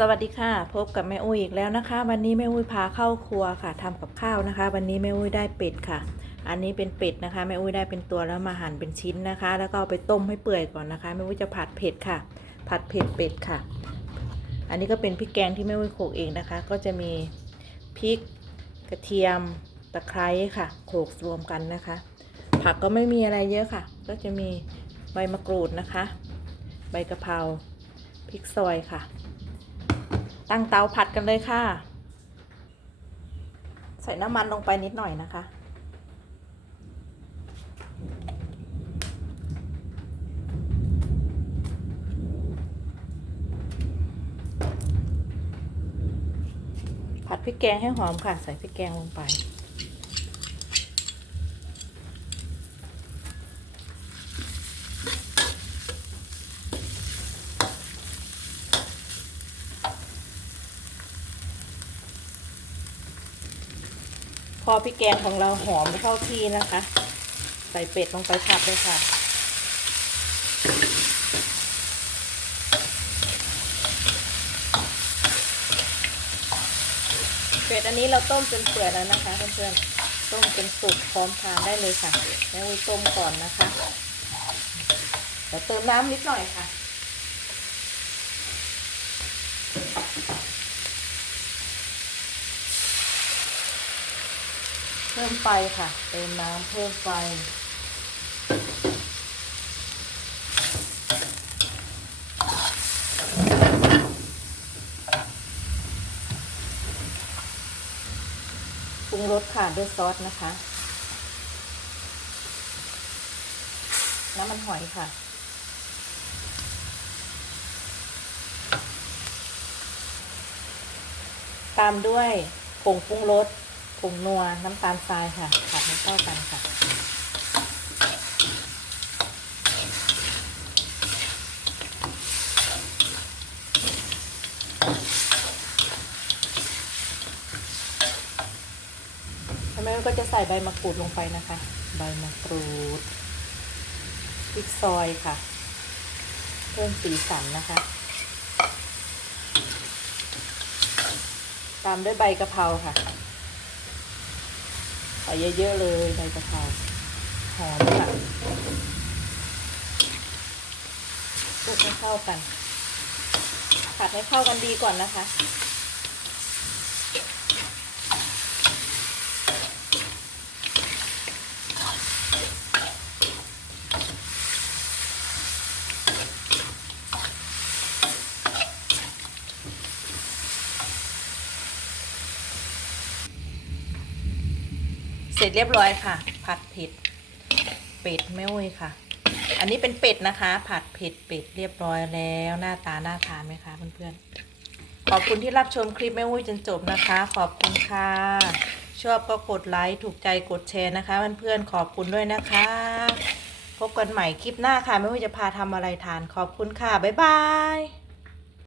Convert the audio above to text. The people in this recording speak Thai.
สวัสดีค่ะ พบกับแม่อุ้ยอีกแล้วนะคะ วันนี้แม่อุ้ยพาเข้าครัวค่ะทำกับข้าวนะคะ วันนี้แม่อุ้ยได้เป็ดค่ะ อันนี้เป็นเป็ดนะคะแม่อุ้ยได้เป็นตัวแล้วมาหั่นเป็นชิ้นนะคะ แล้วก็เอาไปต้มให้เปื่อยก่อนนะคะแม่อุ้ยจะผัดเผ็ดค่ะ ผัดเผ็ดเป็ดค่ะ อันนี้ก็เป็นพริกแกงที่แม่อุ้ยโขลกเองนะคะ ก็จะมีพริกกระเทียมตะไคร้ค่ะโขลกรวมกันนะคะ ผักก็ไม่มีอะไรเยอะค่ะ ก็จะมีใบมะกรูดนะคะ ใบกะเพราพริกซอยค่ะ ตั้งเตาผัดกันเลยค่ะ ใส่น้ำมันลงไปนิดหน่อยนะคะ ผัดพริกแกงให้หอมค่ะ ใส่พริกแกงลงไป อพริกแกงของเราหอมเข้าที่นะคะ ใส่เป็ดลงไปผัดเลยค่ะ เป็ดอันนี้เราต้มจนเปื่อยแล้วนะคะเพื่อนๆ ต้มจนสุกพร้อมทานได้เลยค่ะแม่อุ้ยต้มก่อนนะคะเดี๋ยวเติมน้ำนิดหน่อยค่ะ พิ่มไฟค่ะ เติมน้ำเพิ่มไฟ ปรุงรสค่ะด้วยซอสนะคะ น้ำมันหอยค่ะตามด้วยผงปรุงรส ผงนัวน้ำตาลทรายค่ะผัดให้เข้ากันค่ะทำไมก็จะใส่ใบมะกรูดลงไปนะคะ ใบมะกรูดพริกซอยค่ะ เพิ่มสีสันนะคะ ตามด้วยใบกะเพราค่ะ ส่เยอะๆเลยใบกะเพราหอมค่ะคลุกให้เข้ากันผัดให้เข้ากันดีก่อนนะคะ เสร็จเรียบร้อยค่ะ ผัดเผ็ดเป็ดแม่อุ้ยค่ะ อันนี้เป็นเป็ดนะคะ ผัดเผ็ดเป็ดเรียบร้อยแล้วหน้าตาน่าทานไหมคะเพื่อนๆขอบคุณที่รับชมคลิปแม่อุ้ยจนจบนะคะ ขอบคุณค่ะ ชอบก็กดไลค์ถูกใจกดแชร์นะคะเพื่อนๆขอบคุณด้วยนะคะ พบกันใหม่คลิปหน้าค่ะแม่อุ้ยจะพาทำอะไรทานขอบคุณค่ะบ๊ายบาย